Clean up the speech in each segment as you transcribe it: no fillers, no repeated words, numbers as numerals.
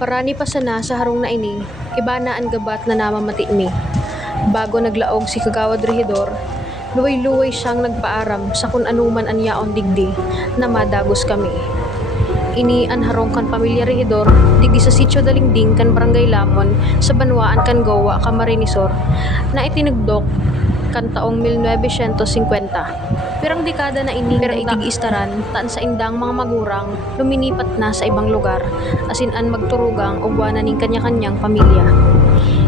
Parani pa sana sa harong na ini, ibana ang gabat na namamati mi. Bago naglaog si Kagawad Rehidor, luway-luway siyang nagpaaram sa kun anuman anyaon digdi na madagos kami. Ini an harong kan pamilya Rehidor, digdi sa sitio Dalingding kan Barangay Lamon sa Banwaan kan Gowa, Camarinesor, na itinugdok kan taong 1950. Pirang dekada na ini na itig-istaran taan sa indang mga magurang luminipat na sa ibang lugar asin an magturugang ugwanan ning kanya-kanyang pamilya.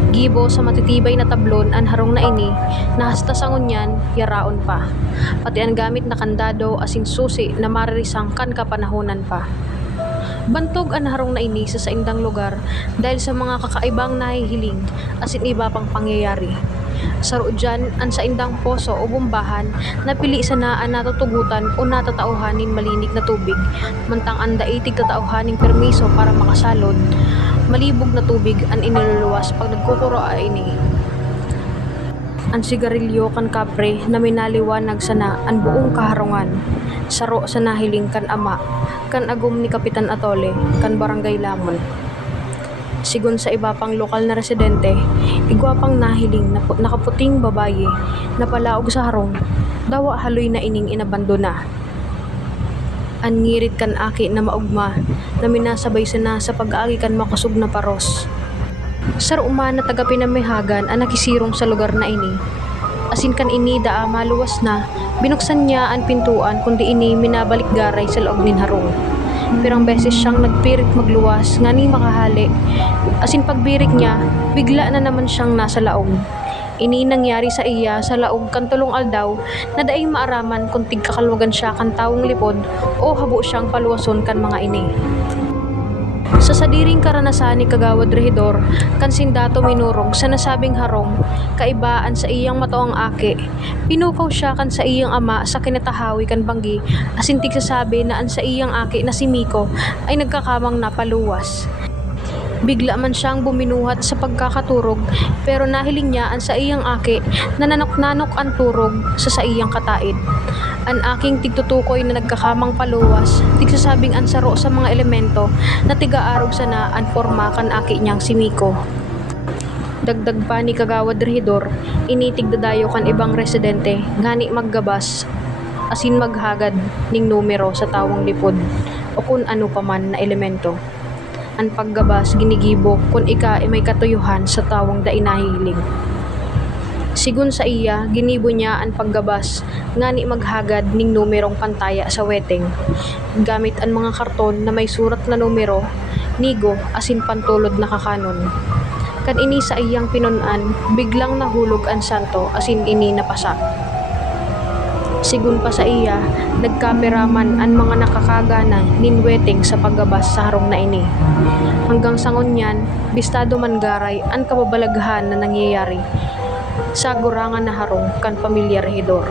Gibo sa matitibay na tablon an harong na ini, nahasta sa ngunyan, yaraon pa. Pati ang gamit na kandado asin susi na maririsang kan kapanahonan pa. Bantog ang harong na ini sa saindang lugar dahil sa mga kakaibang nahihiling asin iba pang pangyayari. Saro dyan ang saindang poso o bumbahan na pili sa naan natutugutan o natatauhanin malinik na tubig, mantang ang daitig tatauhaning permiso para makasalod. Malibog na tubig ang iniluluwas pag nagkukuro ini. Ang sigarilyo kan kapre na minaliwanag sana ang buong kaharungan. Saro sa nahiling kan ama, kan agum ni Kapitan Atole, kan Barangay Lamon. Sigun sa iba pang lokal na residente, igwapang nahiling na nakaputing babaye na palaog sa harong, dawa haloy na ining inabandona. An ngirit kan aki na maugma na minasabay sana sa pag-aagi kan makusog na paros. Saruma na taga pinamihagan ang nakisirong sa lugar na ini. Asin kan ini daa maluwas na, binuksan niya ang pintuan kundi ini minabalik garay sa loob nin harong. Pirang beses siyang nagpirit magluwas nga ni makahali. Asin pagbirik niya, bigla na naman siyang nasa laog. Ini nangyari sa iya sa laog kan tulong aldaw na daing maaraman kung tigkakalwagan siya kan tawong lipod o habo siyang paluwason kan mga ini. Sa sadiring karanasan ni Kagawad Rehidor, kan sindato minurong sa nasabing harong, kaibaan sa iyang matoang aki. Pinukaw siya kan sa iyang ama sa kinatahawi kan banggi, asintig sasabi na an sa iyang aki na si Miko ay nagkakamang napaluwas. Bigla man siyang buminuhat sa pagkakaturog, pero nahiling niya an sa iyang aki na nanok-nanok ang turog sa iyang kataid. An aking tigtutukoy na nagkakamang paluwas, tigsasabing an saro sa mga elemento na tigaarog sana an forma kan aki niyang si Miko. Dagdag pa ni Kagawad Rehidor, initig dadayo kan ibang residente ngani maggabas asin maghagad ning numero sa tawong lipod o kun ano paman na elemento. Ang paggabas ginigibo kung ika ay may katuyuhan sa tawong dainahiling. Sigun sa iya, ginibo niya ang paggabas ngani maghagad ning numerong pantaya sa weteng. Gamit ang mga karton na may surat na numero, nigo asin pantulod na kakanon. Kan ini sa iyang pinunan, biglang nahulog ang santo asin ini napasa. Sigun pa sa iya, nagkaperaman ang mga nakakagana ninweteng sa paggabas sa harong na ini. Hanggang sa ngunyan, bistado man garay ang kababalaghan na nangyayari sa gurangan na harong kan pamilya Rehidor.